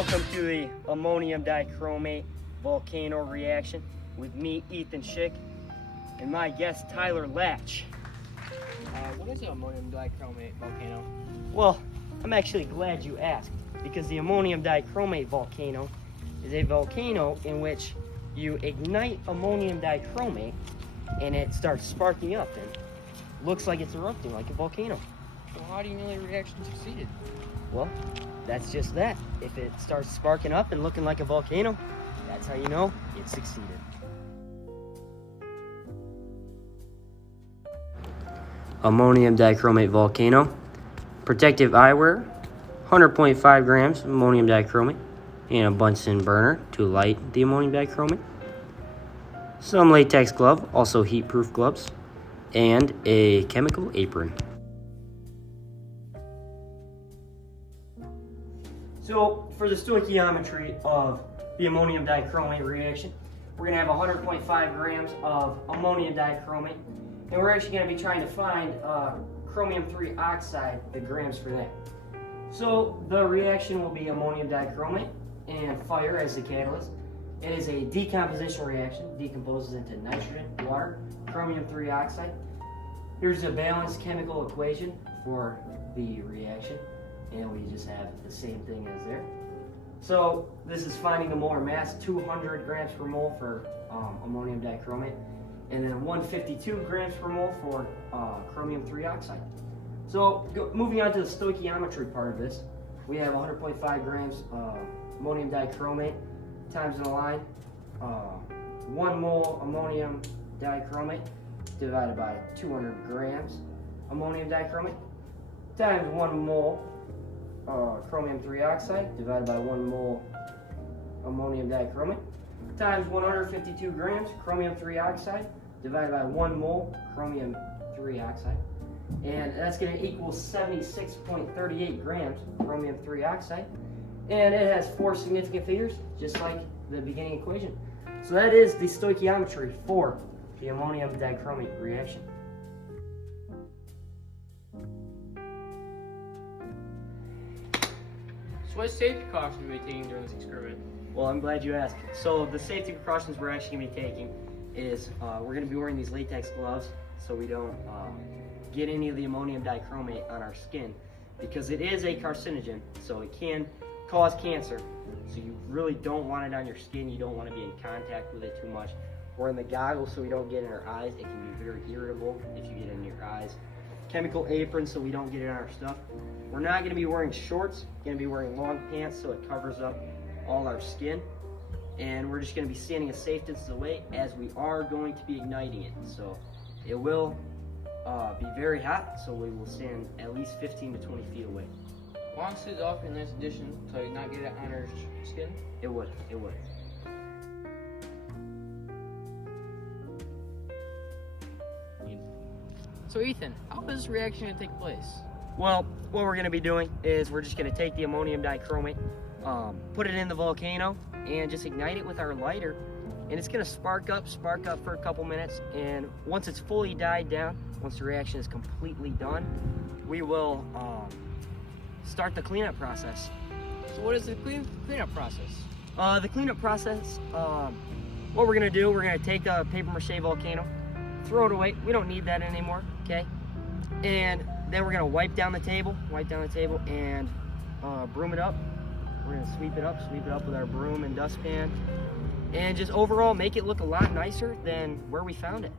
Welcome to the ammonium dichromate volcano reaction with me, Ethan Schick, and my guest, Tyler Latch. What is an ammonium dichromate volcano? Well, I'm actually glad you asked, because the ammonium dichromate volcano is a volcano in which you ignite ammonium dichromate and it starts sparking up and looks like it's erupting like a volcano. So how do you know the reaction succeeded? Well, that's just that. If it starts sparking up and looking like a volcano, that's how you know it succeeded. Ammonium dichromate volcano. Protective eyewear, 100.5 grams ammonium dichromate, and a Bunsen burner to light the ammonium dichromate. Some latex glove, also heat-proof gloves, and a chemical apron. So for the stoichiometry of the ammonium dichromate reaction, we're going to have 100.5 grams of ammonium dichromate, and we're actually going to be trying to find chromium 3 oxide, the grams for that. So the reaction will be ammonium dichromate and fire as the catalyst. It is a decomposition reaction, decomposes into nitrogen, water, chromium 3 oxide. Here's a balanced chemical equation for the reaction, and we just have the same thing as there. So this is finding the molar mass, 200 grams per mole for ammonium dichromate, and then 152 grams per mole for chromium 3 oxide. So moving on to the stoichiometry part of this, we have 100.5 grams ammonium dichromate times in a line, 1 mole ammonium dichromate divided by 200 grams ammonium dichromate times 1 mole chromium 3 oxide divided by 1 mole ammonium dichromate times 152 grams chromium 3 oxide divided by 1 mole chromium 3 oxide. And that's going to equal 76.38 grams chromium 3 oxide. And it has 4 significant figures, just like the beginning equation. So that is the stoichiometry for the ammonium dichromate reaction. So what safety precautions are we taking during this experiment? Well, I'm glad you asked. So the safety precautions we're actually going to be taking is we're going to be wearing these latex gloves so we don't get any of the ammonium dichromate on our skin, because it is a carcinogen, so it can cause cancer. So you really don't want it on your skin. You don't want to be in contact with it too much. We're in the goggles so we don't get in our eyes. It can be very irritable if you get in your eyes. Chemical apron so we don't get it on our stuff. We're not going to be wearing shorts. We're going to be wearing long pants so it covers up all our skin. And we're just going to be standing a safe distance away, as we are going to be igniting it. So it will be very hot, so we will stand at least 15 to 20 feet away. Won't it dissolve in this addition so you not get it on our skin? It would. So Ethan, how is this reaction going to take place? Well, what we're going to be doing is we're just going to take the ammonium dichromate, put it in the volcano, and just ignite it with our lighter. And it's going to spark up for a couple minutes. And once it's fully died down, once the reaction is completely done, we will start the cleanup process. So what is the cleanup process? The cleanup process, what we're going to do, we're going to take the paper mache volcano, throw it away. We don't need that anymore, okay? And then we're going to wipe down the table and broom it up. We're going to sweep it up with our broom and dustpan, and just overall make it look a lot nicer than where we found it.